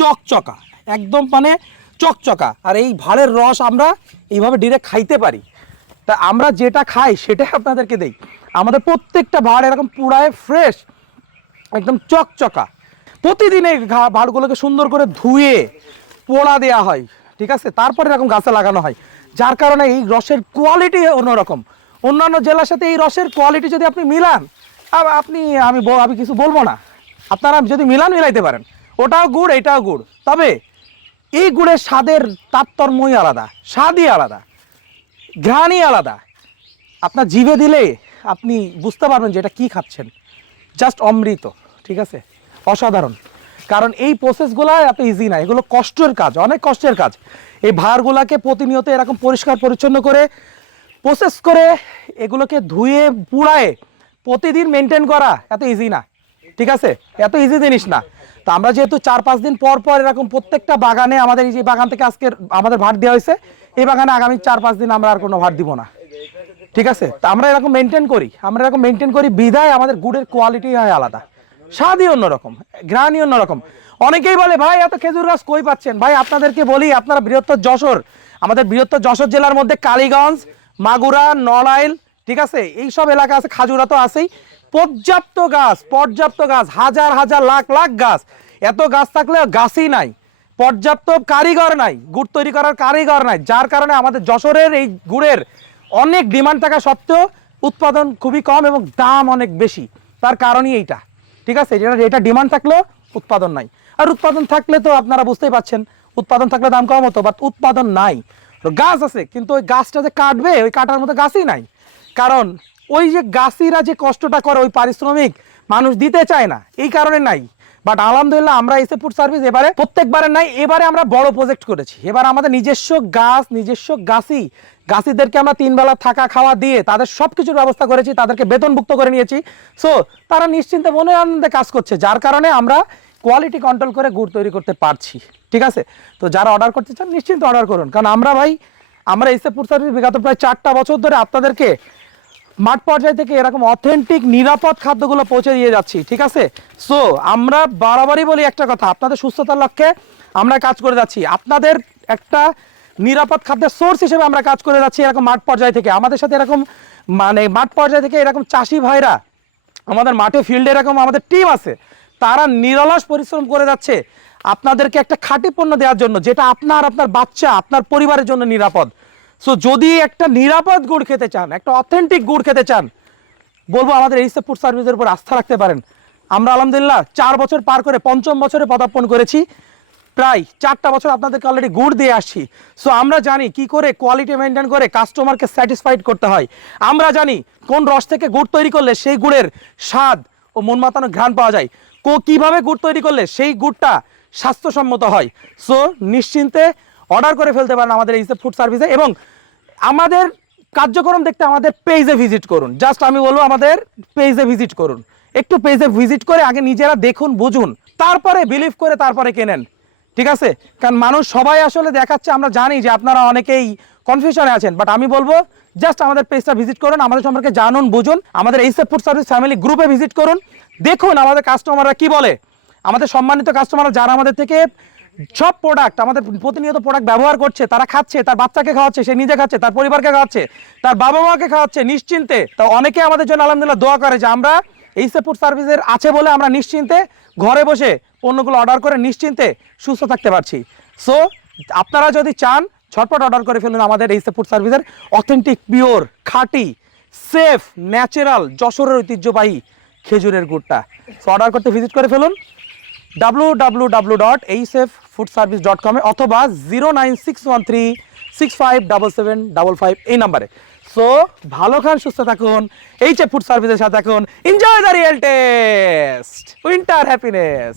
চকচকা, একদম মানে চকচকা। আর এই ভাড়ের রস আমরা এইভাবে ডিরেক্ট খাইতে পারি। তা আমরা যেটা খাই সেটাই আপনাদেরকে দেই। আমাদের প্রত্যেকটা ভাড় এরকম পুরায় ফ্রেশ একদম চকচকা। প্রতিদিন এই ভাড়গুলোকে সুন্দর করে ধুয়ে পোড়া দেওয়া হয়, ঠিক আছে? তারপরে এরকম গাছে লাগানো হয়। যার কারণে এই রসের কোয়ালিটি অন্যরকম। অন্যান্য জেলার সাথে এই রসের কোয়ালিটি যদি আপনি মিলান আপনি, আমি আমি কিছু বলব না। আপনারা যদি মিলান, মিলাইতে পারেন। ওটাও গুড়, এটাও গুড়। তবে এই গুড়ের স্বাদের তারতম্যই আলাদা, স্বাদই আলাদা, ঘ্রাণই আলাদা। আপনার জিভে দিলে আপনি বুঝতে পারবেন যে এটা কী খাচ্ছেন। জাস্ট অমৃত, ঠিক আছে? অসাধারণ। কারণ এই প্রসেসগুলো এত ইজি না, এগুলো কষ্টের কাজ, অনেক কষ্টের কাজ। এই ভাড়গুলাকে প্রতিনিয়ত এরকম পরিষ্কার পরিচ্ছন্ন করে প্রসেস করে এগুলোকে ধুয়ে, পুড়ায়, প্রতিদিন মেনটেন করা এত ইজি না, ঠিক আছে? এত ইজি জিনিস না। তো আমরা যেহেতু চার, পাঁচ দিন পর পর এরকম প্রত্যেকটা বাগানে আমাদের এই যে বাগান থেকে আজকে আমাদের ভাট দেওয়া হয়েছে, এই বাগানে আগামী চার, পাঁচ দিন আমরা আর কোনো ভাট দিব না। ঠিক আছে? তা আমরা এরকম মেনটেন করি, আমরা এরকম মেনটেন করি, বিধায় আমাদের গুড়ের কোয়ালিটি হয় আলাদা। স্বাদই অন্যরকম গ্রানই অন্যরকম। অনেকেই বলে, ভাই, এত খেজুর গাছ কই পাচ্ছেন? ভাই, আপনাদেরকে বলি, আপনারা বৃহত্তর যশোর, আমাদের বৃহত্তর যশোর জেলার মধ্যে কালীগঞ্জ, মাগুরা, নড়াইল ঠিক আছে? এই সব এলাকা আছে খাজুরা তো আছেই। পর্যাপ্ত গাছ পর্যাপ্ত গাছ, হাজার হাজার, লাখ লাখ গাছ। এত গাছ থাকলে গাছই নাই। পর্যাপ্ত কারিগর নাই, গুড় তৈরি করার কারিগর নাই। যার কারণে আমাদের যশোরের এই গুড়ের অনেক ডিমান্ড থাকা সত্ত্বেও উৎপাদন খুবই কম এবং দাম অনেক বেশি। তার কারণই এইটা। ঠিক আছে? যেটা এটা ডিমান্ড থাকলেও উৎপাদন নাই। আর উৎপাদন থাকলে তো আপনারা বুঝতেই পাচ্ছেন উৎপাদন থাকলে দাম কম হতো বাট উৎপাদন নাই। গাছ আছে, কিন্তু ওই গাছটা যে কাটবে, ওই কাটার মতো গাছই নাই। কারণ ওই যে গাছিরা যে কষ্টটা করে ওই পারিশ্রমিক মানুষ দিতে চায় না, এই কারণে নাই। বাট আলহামদুলিল্লাহ আমরা এসে ফুড সার্ভিস এবারে প্রত্যেকবারে নাই, এবারে আমরা বড় প্রজেক্ট করেছি। এবার আমাদের নিজস্ব গাছ, নিজস্ব গাছি, গাছিদেরকে আমরা তিন বেলা থাকা খাওয়া দিয়ে তাদের সব কিছুর ব্যবস্থা করেছি, তাদেরকে বেতনভুক্ত করে নিয়েছি। সো তারা নিশ্চিন্তে মনে আনন্দে কাজ করছে, যার কারণে আমরা কোয়ালিটি কন্ট্রোল করে গুড় তৈরি করতে পারছি। ঠিক আছে? তো যারা অর্ডার করতে চান, নিশ্চিন্ত অর্ডার করুন। কারণ আমরা ভাই, আমরা এসে ফুড সার্ভিস বিগত প্রায় চারটা বছর ধরে আপনাদেরকে মাঠ পর্যায় থেকে এরকম অথেন্টিক নিরাপদ খাদ্যগুলো পৌঁছে দিয়ে যাচ্ছি, ঠিক আছে? সো আমরা বারবারই বলি একটা কথা, আপনাদের সুস্থতার লক্ষ্যে আমরা কাজ করে যাচ্ছি। আপনাদের একটা নিরাপদ খাদ্যের সোর্স হিসেবে আমরা কাজ করে যাচ্ছি এরকম মাঠ পর্যায় থেকে। আমাদের সাথে এরকম মানে মাঠ পর্যায় থেকে এরকম চাষি ভাইরা, আমাদের মাঠে ফিল্ডে এরকম আমাদের টিম আছে, তারা নিরলস পরিশ্রম করে যাচ্ছে। আপনাদেরকে একটা খাঁটি পণ্য দেওয়ার জন্য, যেটা আপনার আপনার বাচ্চা, আপনার পরিবারের জন্য নিরাপদ। সো যদি একটা নিরাপদ গুড় খেতে চান, একটা অথেন্টিক গুড় খেতে চান, বলব আমাদের এই ফুড সার্ভিসের উপর আস্থা রাখতে পারেন। আমরা আলহামদুলিল্লাহ চার বছর পার করে পঞ্চম বছরে পদার্পণ করেছি। প্রায় চারটা বছর আপনাদেরকে অলরেডি গুড় দিয়ে আসছি। সো আমরা জানি কি করে কোয়ালিটি মেনটেন করে কাস্টমারকে স্যাটিসফাইড করতে হয়। আমরা জানি কোন রস থেকে গুড় তৈরি করলে সেই গুড়ের স্বাদ ও মন মাতানো ঘ্রাণ পাওয়া যায়। কো, কীভাবে গুড় তৈরি করলে সেই গুড়টা স্বাস্থ্যসম্মত হয়? সো নিশ্চিন্তে অর্ডার করে ফেলতে পারেন আমাদের এই ফুড সার্ভিসে এবং আমাদের কার্যক্রম দেখতে আমাদের পেজে ভিজিট করুন। জাস্ট আমি বলব আমাদের পেজে ভিজিট করুন। একটু পেজে ভিজিট করে আগে নিজেরা দেখুন, বুঝুন। তারপরে বিলিভ করে তারপরে কেনেন। ঠিক আছে? কারণ মানুষ সবাই আসলে দেখাচ্ছে, আমরা জানি যে আপনারা অনেকেই কনফিউশনে আছেন। বাট আমি বলব জাস্ট আমাদের পেজটা ভিজিট করুন, আমাদের সম্পর্কে জানুন, বুঝুন। আমাদের এই ফুড সার্ভিস ফ্যামিলি গ্রুপে ভিজিট করুন। দেখুন আমাদের কাস্টমাররা কি বলে। আমাদের সম্মানিত কাস্টমাররা যারা আমাদের থেকে সব প্রোডাক্ট আমাদের প্রতিনিয়ত প্রোডাক্ট ব্যবহার করছে, তারা খাচ্ছে, তার বাচ্চাকে খাওয়াচ্ছে, সে নিজে খাচ্ছে, তার পরিবারকে খাওয়াচ্ছে, তার বাবা মাকে খাওয়াচ্ছে নিশ্চিন্তে। তো অনেকে আমাদের জন্য আলহামদুলিল্লাহ দোয়া করে যে আমরা এই ফুড সার্ভিসের আছে বলে আমরা নিশ্চিন্তে ঘরে বসে পণ্যগুলো অর্ডার করে নিশ্চিন্তে সুস্থ থাকতে পারছি। সো আপনারা যদি চান, ঝটপট অর্ডার করে ফেলুন আমাদের এই ফুড সার্ভিসের অথেন্টিক পিওর খাঁটি সেফ ন্যাচারাল যশোরের ঐতিহ্যবাহী খেজুরের গুড়টা। সো অর্ডার করতে ভিজিট করে ফেলুন। W dot food service dot অথবা zero nine six one three six five double seven double five এই নাম্বারে। সো ভালো খান, সুস্থ থাকুন এইচএফ ফুড সার্ভিসের সাথে থাকুন enjoy the real taste winter happiness